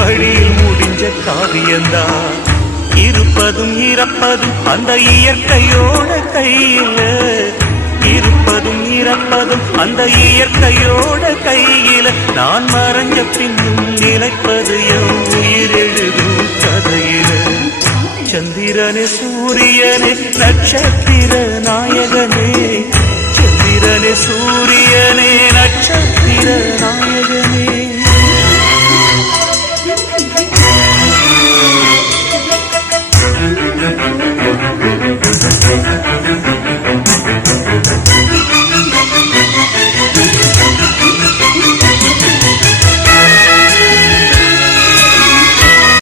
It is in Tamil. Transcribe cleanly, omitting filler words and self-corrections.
வழியில் முடிஞ்ச காவியந்தான். இருப்பதும் இறப்பதும் அந்த இயற்கையோட கையில, இருப்பதும் இறப்பதும் அந்த இயற்கையோட கையில. நான் மறைஞ்ச பின்னும் நிலைப்பது என் உயிர் எழுதும் கதையில. சந்திரனே சூரியனே நட்சத்திர நாயகனே, சந்திரனே சூரியனே